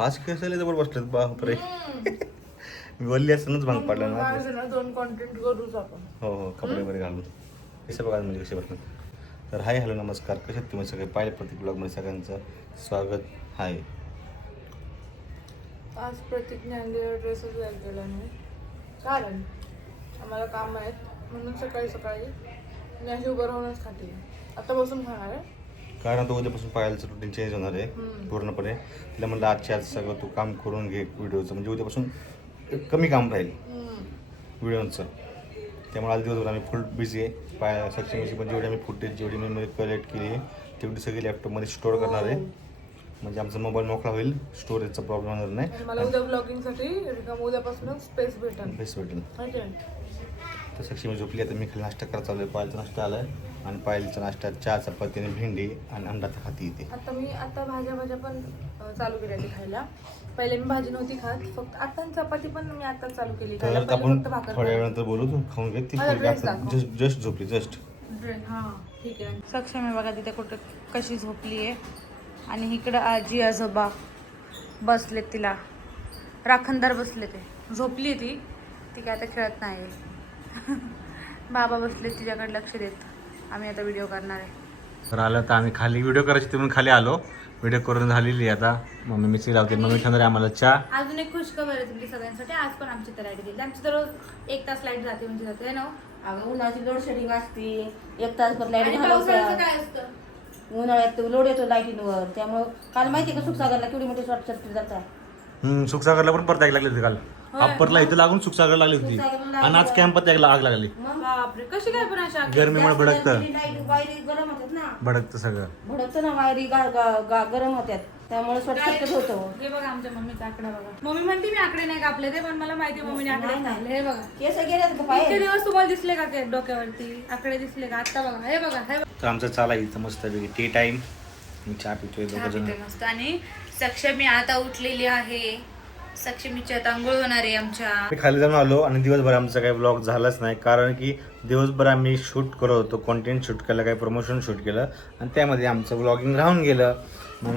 आज केसाला जबर बसलेत बापरे. मी बोलली असतानाच भांग पडला ना. 2 कॉन्टेंट करूच आपण. हो कपडे वगैरे घालून कसं बघा म्हणजे कसे बसतात. तर हाय हॅलो नमस्कार, कसे तुम्ही सगळे पाहिले प्रत्येक ब्लॉगमध्ये सगळ्यांचं स्वागत आहे. आज प्रतिज्ञा ड्रेसच वेअर केला नाही कारण आम्हाला काम आहेत म्हणून सकाळी मी अशी उभं राहूनच खाते. आता बसून खाणार आहे कारण आता उद्यापासून पायलचं रुटीन चेंज होणार आहे पूर्णपणे. तिला म्हणलं आजच्या आज सगळं तू काम करून घे व्हिडिओचं, म्हणजे उद्यापासून कमी काम राहील व्हिडिओचं. त्यामुळे आज दिवसभर आम्ही फुल बिझी आहे. सक्षमीची पण जेवढी आम्ही फुटेज जेवढी मेमरी कलेक्ट केली आहे तेवढी सगळी लॅपटॉपमध्ये स्टोअर करणार आहे. म्हणजे आमचा मोबाईल मोकळा होईल, स्टोरेजचा प्रॉब्लेम होणार नाही. मला उद्या ब्लॉगिंगसाठी उद्यापासूनच स्पेस भेटेल. तर सक्षमी झोपली. आता मी खाली नाश्ता करायला चालू आहे. पायलचा नाश्ता आला आहे आणि पायलचा नाश्ता चहा चपाती आणि भेंडी आणि अंडा हाती येते. आता भाज्या पण चालू केल्या खायला. पहिले मी भाजी नव्हती खात, फक्त आता चपाती पण मी आता चालू केली. तर आपण थोड्या वेळानंतर बोलू, तू खाऊन घे. ती जस्ट झोपली जस्ट. हां ठीक आहे. सक्षमी बघा तिथे कुठं कशी झोपली आहे आणि इकडं आजी आजोबा बसलेत, तिला राखणदार बसले. ते झोपली ती काय आता खेळत नाही. बाबा बसले तिच्याकडे लक्ष देत. आम्ही आता व्हिडिओ करणार आहे. तर आलं तर आम्ही खाली व्हिडिओ करायची तिथून खाली आलो. व्हिडिओ करून झालेली आता. मम्मी मिक्सी लावते. मम्मी खाणार आहे आम्हाला चहा. अजून एक खुशखबर आहे तुमच्या सगळ्यांसाठी. आज पण आमची तर लाईट गेली. आमची तर रोज 1 तास लाईट जाते म्हणजे जाते ना. अगं उन्हाची लोड शेडिंग असते, 1 तास पर लाईट पावसाळ्याचं काय असतं, उन्हाळ्यात लोड येतो लाईटींवर. त्यामुळं काल माहिती आहे का सुखसागरला केवढी मोठी शॉर्ट सर्किट जातात. सुखसागरला पण परत आग लागली होती काल. अप्परला इथं लागून सुखसागर लागली होती आणि आज कॅम्पात आग लागली. बापरे कशी काय पण अशा गरमीमुळे भडकतं. वायरी गरम होतात ना, भडकतं सगळं भडकतं ना वायरी गरम होत्यात, त्यामुळे शॉर्ट सर्किट होतं. हे बघा आमच्या मम्मीचा आकडा बघा. मम्मी म्हणते मी आकडे नाही कापले ते, पण मला माहिती मम्मीने आकडे कापले. हे बघा केस गेले इतके दिवस तुम्हाला दिसले का ते डोक्यावरती आकडे दिसले का? आता बघा हे बघा. तर आमचं चाला इथं मस्त टी टाइम. मी चहा पितोय दोघं मस्त. आणि सक्षमी आता उठलेली आहे. सक्षमीची आता आंघोळ होणार आहे आमच्या. मी खाली जाऊन आलो आणि दिवसभर आमचा काही ब्लॉग झालाच नाही, कारण की दिवसभर आम्ही शूट करत होतो, कॉन्टेंट शूट केलं, काही प्रमोशन शूट केलं आणि त्यामध्ये आमचं ब्लॉगिंग राहून गेलं. मग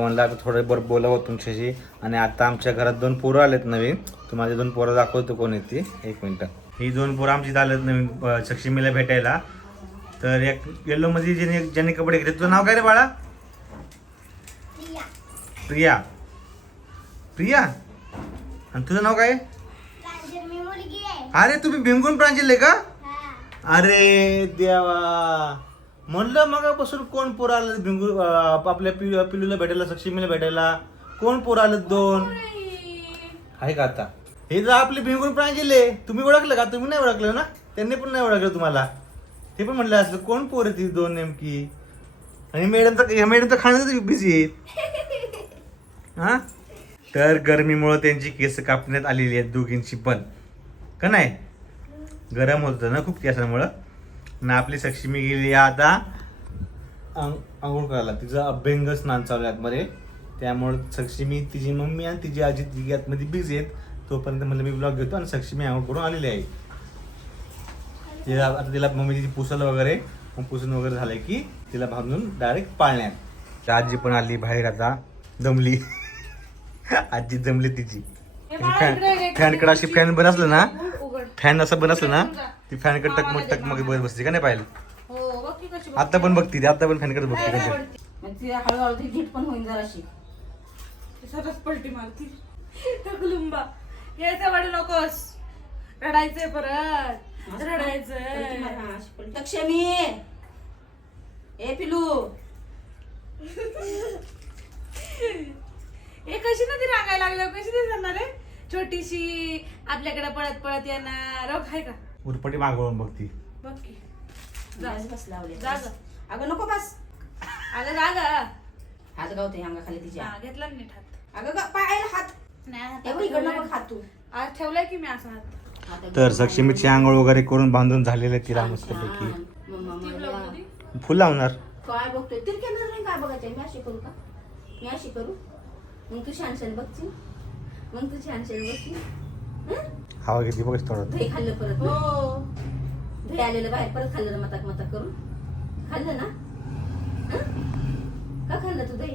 म्हणलं आता थोडं बरं बोलावं तुमच्याशी. आणि आता आमच्या घरात 2 पोरं आलेत नवीन. तुम्हाला 2 पोरं दाखवतो कोण आहेत ती. 1 मिनटं. ही 2 पोरं आमची आलेत नवीन सक्षमीला भेटायला. तर एक येल्लोमध्ये ज्याने कपडे घेतले, तुझं नाव काय रे बाळा? प्रिया. प्रिया. आणि तुझं नाव काय? अरे तुम्ही भिंगून प्रांजल आहे का? अरे देवा, म्हणलं मगापासून कोण पोरं आलं भिंगू आपल्या पिलूला भेटायला, सक्षमीला भेटायला. कोण पोरं आलं 2 आहे का? आता हे तर आपली भिंगून प्रांजल आहे. तुम्ही ओळखलं का? तुम्ही नाही ओळखलं ना? त्यांनी पण नाही ओळखलं तुम्हाला. ते पण म्हणलं असलं कोण पोरं ती 2 नेमकी. आणि मॅडम तर खाण्यात बिझी आहेत. हा, तर गरमीमुळं त्यांची केस कापण्यात आलेली आहेत दोघींची पण, का नाही? गरम होतं ना खूप केसांमुळं. ना आपली सक्षमी गेली आता आंघोळ करायला. तिचं अभ्यंग स्नान चालू आहे आतमध्ये. त्यामुळं सक्षमी, तिची मम्मी आणि तिची आजी तिघी आतमध्ये बिझी आहेत. तोपर्यंत म्हणलं मी ब्लॉग घेतो. आणि सक्षमी आंघोळ करून आलेली आहे. आता तिला मम्मी तिची पुसल वगैरे, मग पुसून वगैरे झालंय की तिला बांधून डायरेक्ट पाळण्यात. आजी पण आली बाहेर आता, दमली. आजी जमली तिची. फॅनकडे अशी फॅन बन असलं ना, फॅन असं बन असलं ना, ती फॅनकडे टकमक बघत बसते का नाही पाहिलं? आता पण बघते, आता पण फॅनकडे बघते. हळूहळू ती झीट पण होईल जराशी. पलटी मारती टकलुंबा. यायचं वाढू नकोस, रडायचंय परत, रडायचंय. लक्ष्मी ए पिलू. हे कशी ना ती रांगायला लागल्यावर कशी ते जाणार आहे? छोटीशी आपल्याकडे पळत पळत येणार. आहे का उरपटी मागवून बघती. बघ की बस लावले. जा ग. अगं नको बस. अगं जा ग. हात गावते अंगा खाली तिच्या. घेतला नीट हात. अगं पायाला हात नाही इकडनं बघ हात तू. आज ठेवलाय की मी असा हात. तर सक्षमीची आंघोळ वगैरे करून बांधून झालेलं तिला मस्तपैकी. फुल लावणार. काय बघतोय तिरक्या नजरेने काय बघायचं? मी अशी करू का? मी अशी करू? मग तू छान छान बघची. मग तू छान छान बघची. हवा घेतली बघ थोडं. दही खाल्लं परत. हो, दही आलेलं बाहेर परत खाल्लं ना, मताक मताक करून खाल्लं ना. का खाल्लं तू दही?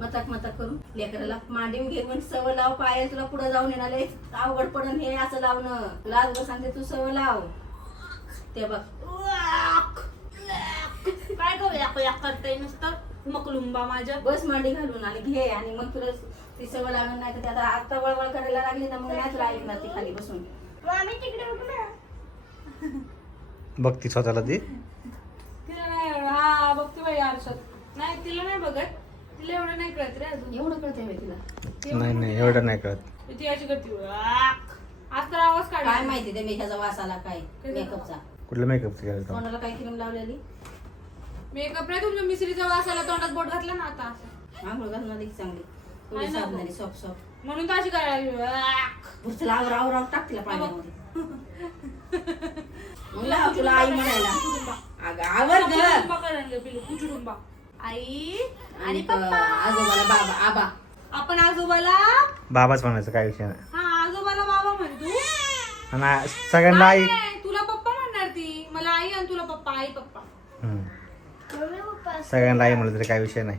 मताक करून लेकराला मांडीव घेऊन सवय लाव. पायल तुला पुढे जाऊन येणार अवघड पडन हे असं लावणं. तुला आज सांगते तू सवय लाव. ते बघ काय गं या करताय नुसतं मकलुंबा माझ्या. बस मांडी घालून आणि घे आणि मग तुला ती सवय लागणार नाही तर ते आता वळवळ करायला लागली ना मग नाही तुला ऐकणार ती खाली बसून. बघती स्वतःला ती. तिला नाही एवढं हा बघते बाई आरशात. नाही तिला नाही बघत. तिला एवढं नाही कळत रे अजून. एवढं कळतंय बाई तिला. नाही एवढं नाही कळत. ती अशी करते आज तर आवाज काढला. काय माहिती ते मेघाचा वास आला काय मेकअपचा. कुठलं मेकअप केलं तोंडाला काय क्रीम लावलेली. मेकअप नाही तुमच्या मिसरीचा वास आला तोंडात बोट घातला ना आता असं. आंघोळ घालून आली की चांगली थोडी नाही ना साबणाने सॉफ्ट म्हणून तर अशी करायला लागली. चला आवर टाक तिला पाण्यामध्ये. मग लाव तुला आई म्हणायला. अगं आवर ग. कुचुडुंबा करायला लागली पिलू, कुचुडुंबा. आई आणि पप्पा. आजोबाला बाबा आबा. आपण आजोबाला बाबाच म्हणायचं काय विषय नाही. हा आजोबाला बाबा म्हणतो. आणि सगळ्यांना आई. नाही, तुला पप्पा म्हणणार ती. मला आई आणि तुला पप्पा. आई पप्पा. सगळ्यांना आई म्हणलं तरी काय विषय नाही.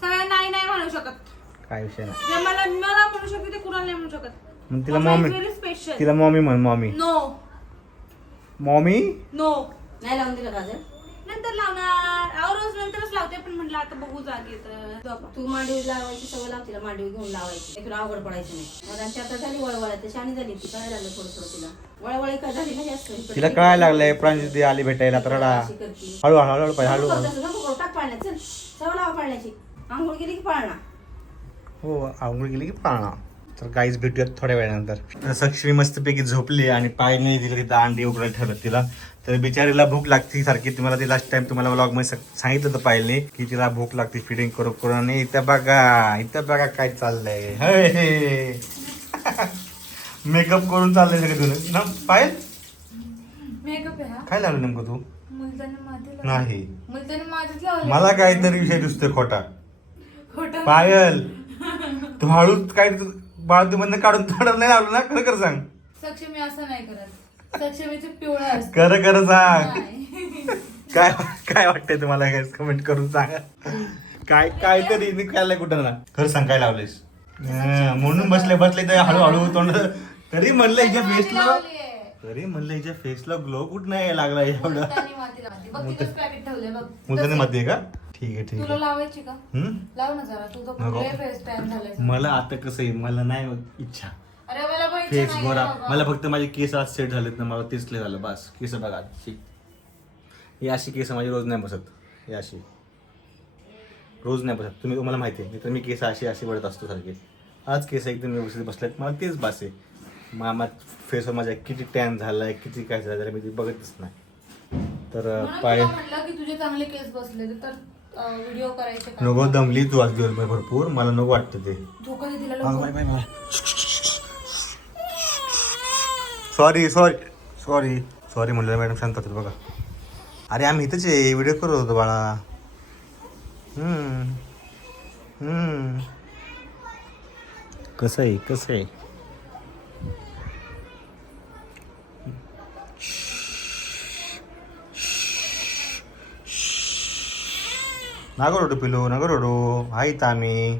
सगळ्यांना आई नाही म्हणू शकत. काय विषय नाही. जे मला म्हणू शकते ते कुणाला नाही म्हणू शकत. मग तिला मॉमी. Very special. तिला मॉमी म्हण. मॉमी. No mommy. नो नाही लावून दिलं काजल. नंतर लावणार. अहो रोज नंतरच लावते पण म्हटलं आता बघू जागे तर. तू मांडवी लावायची सवय लाव तिला. मांडवी घेऊन लावायची. तुला अवघड पडायचं नाही. मला आता झाली वळवळ तर शाणी झाली ती. काय लागलं थोडं थोडं तिला. वळवळ काय झाली ना जास्त. तिला काय लागलंय प्रांजली आली भेटायला तर रडा. हळू हळू पाहिजे हळू हळू. टाक पाण्यात चल. सवय लावा पाण्याची. आंघोळ गेली की पाळणा. हो आंघोळ गेली की पाळणा. तर गाईच भेटूयात थोड्या वेळानंतर. तर सक्षमी मस्तपैकी झोपली आणि पायने दिलं तिथं अंडी उघडत ठरत तिला. तर बिचारीला भूक लागते सारखी. तुम्हाला ते लास्ट टाइम तुम्हाला व्लॉग मध्ये सांगितलं होतं पायलने की तिला भूक लागते फिडिंग करू करून. आणि इथं बघा काय चाललंय. हे मेकअप करून चाललंय सगळे तुला ना पायल. मेकअप आहे हा. काय लावलं नेमकं तू. मुलतानी माती नाही मुलतानी मातीच लावली. मला काहीतरी विषय दिसतोय खोटा. खोटं. पायल तू हळूच काय बाळूमधनं काढून थोडं नाही लावलं ना. खरं खरं सांग. सक्षमी असं नाही करत. सक्षमीचे पिवळं असतं. खरं सांग. नाही. काय काय वाटतंय तुम्हाला कमेंट करून सांगा. काय तरी निघालंय कुठं ना. खरं सांग काय लावलेस. म्हणून बसले तर हळूहळू तोंड. तरी म्हणलं हिच्या फेसला ग्लो कुठं नाही लागला एवढं. मुलतानी माती लावली. बघ तिथंच पॅकेट ठेवलंय बघ. मुलतानी माती आहे का. ठीक आहे तुला लावायची का. लाव ना जरा. तुझं नको. कुठे फेस टाइम झालाय. मला आता कसं आहे मला नाही इच्छा. अरे मला पण इच्छा फेस नाही गोरा. बाबा. मला फक्त माझे केस आज सेट झालेत ना. मला तेच लय झालं बस. केस बघा ही अशी केस माझी रोज नाही बसत. ही अशी रोज नाही बसत. तुम्हाला माहिती आहे तर मी केस अशी वळत असतो सारखे. आज केस एकदम व्यवस्थित बसलेत. मला तेच बास आहे. फेसवर माझ्या किती टॅन झालाय किती काय झालं मी ते बघतच नाही. तर म्हणून पाय तुला म्हटलं की तुझे चांगले केस बसले तर व्हिडिओ करायचे का. नको दमली तू आज दिवसभर भरपूर. मला नको वाटतं ते. धोका दे तिला लवकर. सॉरी म्हणलं मॅडम शांत होते बघा. अरे आम्ही इथंच आहे व्हिडिओ करत होतो बाळा. कसं आहे नागो रोडू पिलो नागो रोडू. आहेत आम्ही.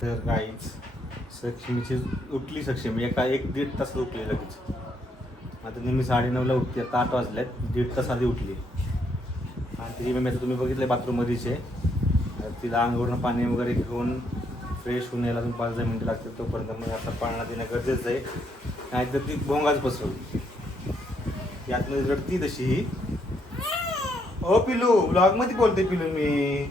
तर काहीच सक्षमीची उठली. सक्षमी एक दीड तास उठली लगेच. आता नेहमी 9:30ला उठते. आता 8 वाजल्यात. दीड तास आधी उठली. आणि तिची मम्मी आता तुम्ही बघितलं बाथरूममध्येच आहे. तिला अंघोळनं पाणी वगैरे घेऊन फ्रेश होऊन यायला अजून 5-10 मिनिटं लागते. तोपर्यंत मग आता पाळणा देणं गरजेचं आहे. नाहीतर ती भोंगाच बसवली. यातमध्ये रडती तशी. हो पिलू ब्लॉगमध्ये बोलते पिलू मी.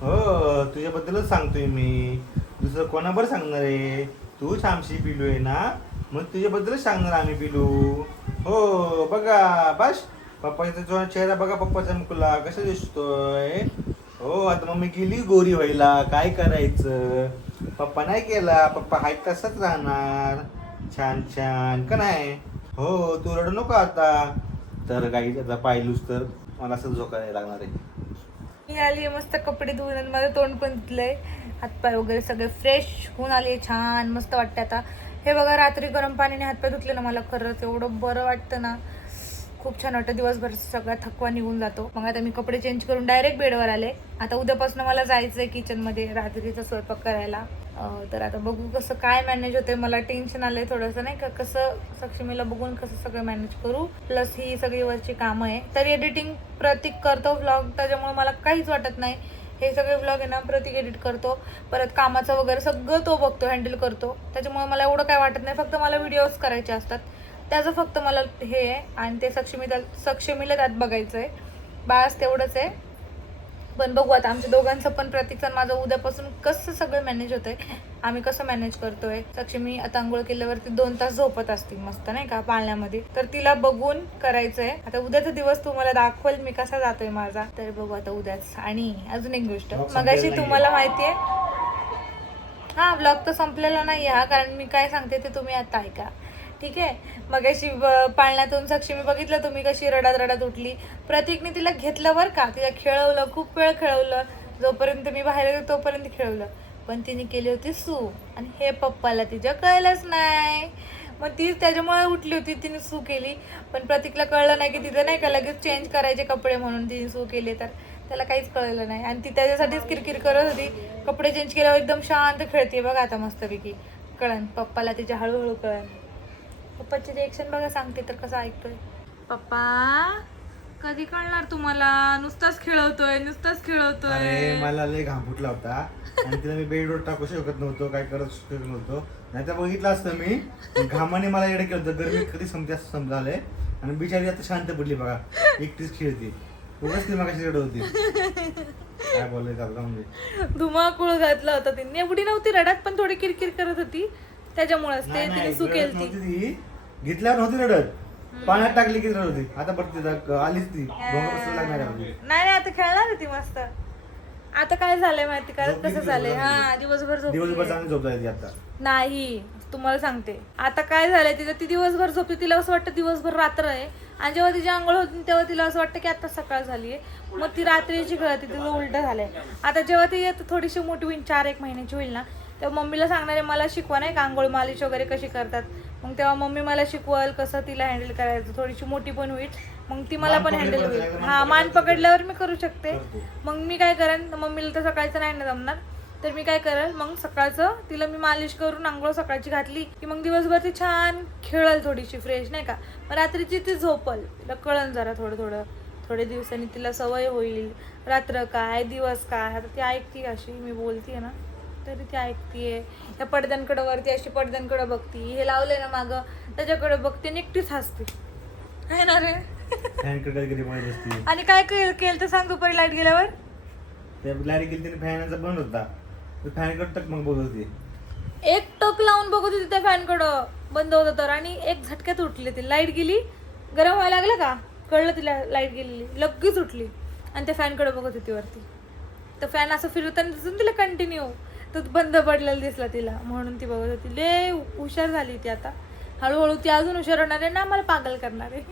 हो तुझ्याबद्दलच सांगतोय मी. दुसरं कोणाबरोबर सांगणार आहे. तू छामशी पिलू आहे ना मग तुझ्याबद्दलच सांगणार आम्ही पिलू. हो बघा बस पप्पाचा चेहरा बघा. पप्पाचा मुकला कसा दिसतोय. हो आता मम्मी गेली गोरी व्हायला. काय करायचं. पप्पा नाही केला. पप्पा हाय तसाच राहणार. छान का नाही. हो तू रडू नको आता. तर गाई आता पाहिलूच तर मला असं झोका नाही लागणार आहे. मी आली मस्त कपडे धुवून आणि माझं तोंड पण धुतलंय. हातपाय वगैरे सगळे फ्रेश होऊन आले. छान मस्त वाटते आता. हे बघा, रात्री गरम पाण्याने हातपाय धुतले ना, मला खरंच एवढं बरं वाटतं ना, खूप छान वाटतं. दिवसभर सगळा थकवा निघून जातो. मग आता मी कपडे चेंज करून डायरेक्ट बेडवर आले. आता उद्यापासून मला जायचंय किचनमध्ये रात्रीचा स्वयंपाक करायला. तर आता बघू कसं काय मॅनेज होते. मला टेन्शन आलंय थोडंसं, नाही का, कसं सक्षमीला बघून कसं सगळं मॅनेज करू. प्लस ही सगळी वरची कामं आहे. तर एडिटिंग प्रतीक करतो व्लॉग, त्याच्यामुळे मला काहीच वाटत नाही. हे सगळे व्लॉग आहे ना प्रतीक एडिट करतो. परत कामाचं वगैरे सगळं तो बघतो, हँडल करतो. त्याच्यामुळे मला एवढं काय वाटत नाही. फक्त मला व्हिडिओज करायचे असतात, त्याचं फक्त मला हे आहे. आणि ते सक्षमीला त्यात बघायचं आहे, बास तेवढंच आहे. पण बघू आता आमच्या दोघांचं पण, प्रतीकचं आणि माझं उद्यापासून कसं सगळं मॅनेज होतंय, आम्ही कसं मॅनेज करतोय. सक्षमी आता आंघोळ केल्यावरती 2 तास झोपत असतील मस्त, नाही का, पाळण्यामध्ये. तर तिला बघून करायचंय. आता उद्याचा दिवस तुम्हाला दाखवेल मी कसा जातोय माझा. तर बघू आता उद्याच. आणि अजून एक गोष्ट, मगाशी तुम्हाला माहितीये, हा व्लॉग तर संपलेला नाही हा, कारण मी काय सांगते ते तुम्ही आता ऐका, ठीक आहे. मग अशी पाळण्यातून सक्षमी बघितलं तुम्ही कशी रडत रडत उठली. प्रतीकने तिला घेतलं बरं का, तिला खेळवलं, खूप वेळ खेळवलं. जोपर्यंत मी बाहेर गेलो तोपर्यंत खेळवलं. पण तिने केली होती सू, आणि हे पप्पाला तिच्या कळलंच नाही. मग ती त्याच्यामुळे उठली होती, तिने सू केली. पण प्रतीकला कळलं नाही की तिथं, नाही का, लगेच चेंज करायचे कपडे म्हणून तिने सू केले. तर त्याला काहीच कळलं नाही. आणि ती त्याच्यासाठीच किरकिर करत होती. कपडे चेंज केल्यावर एकदम शांत खेळते बघा आता मस्तपैकी. कळण पप्पाला तिच्या, हळूहळू कळण. पप्पाचे रिएक्शन बघा, सांगते तर कसं ऐकतोय. पप्पा कधी कळणार तुम्हाला, नुसताच खेळवतोय, नुसताच खेळवतोय. अरे मला लय घाम फुटला होता आणि तिला मी बेडवर टाकू शकत नव्हतो, काय करत शकत नव्हतो. नाही तर बघितलं असतं मी, घामाने मला येडे केलं होतं. गरमी कधी संपते असं समजालंय. आणि बिचारी आता शांत पडली बघा, एकटीच खेळते. उगाच ती मागाशी रडत होती. काय बोलायचं आपलं, म्हणजे धुमाकूळ घातला होता तिने. एवढी नव्हती रडत, पण थोडी किरकिर करत होती. त्याच्यामुळेच ते तिने सू केली ती. घेतल्यावर नव्हती रडत, पाण्यात टाकली की रडत होती. आता पडते आलीच ती, लागणार. नाही आता खेळणार आहे ती मस्त. आता काय झालंय माहिती का, कसं झालंय, हा दिवसभर चांगली झोप झाली आता. नाही तुम्हाला सांगते आता काय झालंय तिचं. ती दिवसभर झोपते, तिला असं वाटतं दिवसभर रात्र आहे. आणि जेव्हा तिची आंघोळ होती तेव्हा तिला असं वाटतं की आता सकाळ झालीये. मग ती रात्रीची खेळते, तिचं उलट झालंय. आता जेव्हा ती थोडीशी मोठी होईल, 4-1 महिन्याची होईल ना, तेव्हा मम्मीला सांगणार आहे मला शिकवा, नाही का, आंघोळ मालिश वगैरे कशी करतात. मग तेव्हा मम्मी मला शिकवल कसं तिला हँडल करायचं. थोडीशी मोठी पण होईल, मग ती मला पण हँडल होईल. हा, मान पकडल्यावर मी करू शकते. मग मी काय करेन, मम्मीला तर सकाळचं नाही ना जमणार, तर मी काय करेल, मग सकाळचं तिला मी मालिश करून आंघोळ सकाळची घातली की मग दिवसभर ती छान खेळल, थोडीशी फ्रेश, नाही का. मग रात्रीची ती झोपल, तिला कळन जरा थोडे दिवसांनी तिला सवय होईल. रात्र काय दिवस काय, आता ती ऐकते अशी मी बोलतीये ना, तरी ती ऐकतीये. त्या पडद्यांकडे वरती अशी पडद्यांकडे बघती, हे लावले ना मागं त्याच्याकडे बघते, एकटीच हसते, आहे ना रे. आणि काय केलं तर सांग, दुपारी लाईट गेल्यावर लाईट गेली त्याने फॅनचा बंद होता, फॅन टक मग बघत होती. एक टक लावून बघत होती त्या फॅनकडं, बंद होतं तर. आणि एक झटक्यात उठली ती, लाईट गेली, गरम व्हायला लागलं का कळलं तिला लाईट गेलेली, लगेच उठली आणि त्या फॅनकडे बघत होती वरती. तर फॅन असं फिरताना दिसून तिला कंटिन्यू तो बंद पडलेला दिसला तिला, म्हणून ती बघत होती. लय हुशार झाली ती आता, हळूहळू ती अजून हुशार होणार आहे ना, मला पागल करणार आहे.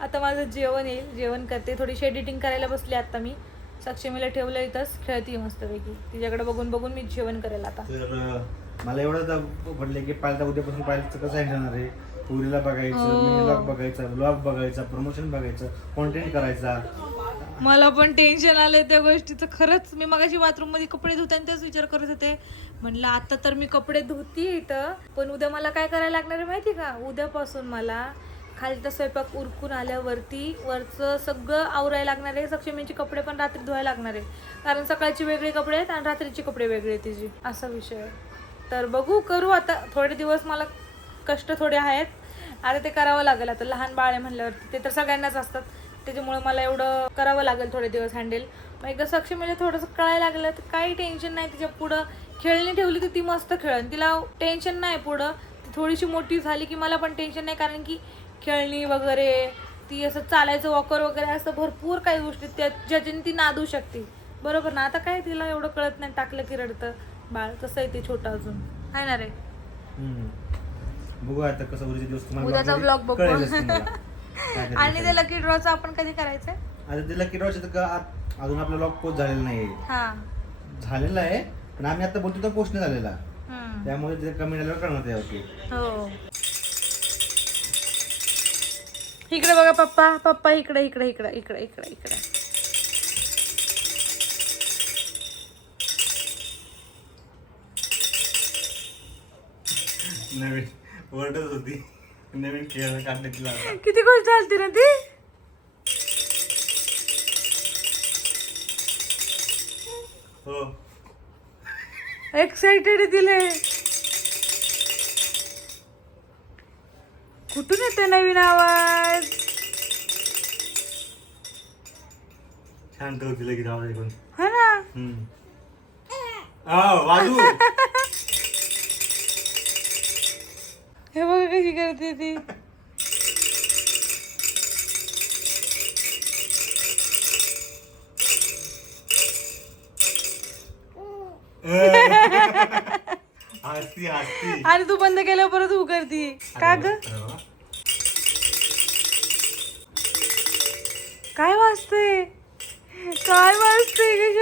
आता माझं जेवण येईल, जेवण करते, थोडीशी एडिटिंग करायला बसली आता मी. सक्षमीला ठेवलं इथंच, खेळती मस्तपैकी, तिच्याकडे बघून बघून मी जेवण करेल आता. तर मला एवढं पडले की पाहिलं उद्यापासून पाहिलं कसं येणार आहे. पुरीला बघायचं, मिनी ब्लॉग बघायचा, ब्लॉग बघायचा, प्रमोशन बघायचं, कॉन्टेंट करायचा. मला पण टेन्शन आलंय त्या गोष्टीचं खरंच. मी मगाशी बाथरूम मध्ये कपडे धुताना त्याच विचार करत होते, म्हणलं आता तर मी कपडे धुतीये इथं, पण उद्या मला काय करायला लागणार आहे माहिती का. उद्यापासून मला खालचा स्वयंपाक उरकून आल्यावरती वरचं सगळं आवरायला लागणार आहे. सक्षमीचे कपडे पण रात्री धुवायला लागणार आहे, कारण सकाळचे वेगळे कपडे आहेत आणि रात्रीचे कपडे वेगळे आहेत तिचे, असा विषय आहे. तर बघू, करू आता. थोडे दिवस मला कष्ट थोडे आहेत, आता ते करावं लागेल. आता लहान बाळ आहे म्हणल्यावरती, ते तर सगळ्यांनाच असतात, त्याच्यामुळे मला एवढं करावं लागेल थोडे दिवस हँडल. मग एकदा सक्षमीला थोडंसं कळायला लागलं तर काही टेन्शन नाही. तिच्या पुढं खेळणी ठेवली तर ती मस्त खेळेल, तिला टेन्शन नाही. पुढं ती थोडीशी मोठी झाली की मला पण टेन्शन नाही, कारण की खेळणी वगैरे, ती असं चालायचं वॉकर वगैरे, असं भरपूर काही गोष्टी ज्याच्याने ती नादू शकते, बरोबर ना. आता काय तिला एवढं कळत नाही, टाकलं की रडतं बाळ, तसं आहे ते छोटं अजून, आहे ना रे. बघू आता कसं उद्याचे दिवस तुम्हाला उद्याचा ब्लॉग बघू. कळेलच तुम्हाला. आणि ते लकी ड्रॉचं आपण कधी करायचं. आता ते लकी ड्रॉचं तर अजून आपला ब्लॉग पोस्ट झालेला नाही. हा झालेला आहे, पण आम्ही आता बोलतो तर पोस्ट नाही झालेला. त्यामुळे ते कमी झाल्यावर कळणार त्यावरती. हो. इकडे बघा पप्पा, पप्पा इकडे इकडे इकडे इकडे इकडे इकडे. नवीन ओरडत होती, नवीन खेळ काढण्याची लागा. किती गोष्ट झालती ना ती. हो एक्साइटेड दिले. कुठून येते नवीन आवाज. शांत होती लगेच आवाज ऐकून. हा ना. वाजू. हे बघा कशी करते ती. हसती हसती. आणि तू बंद केल्यावर परत तू करती का ग. काय वाजते, काय वाजते ग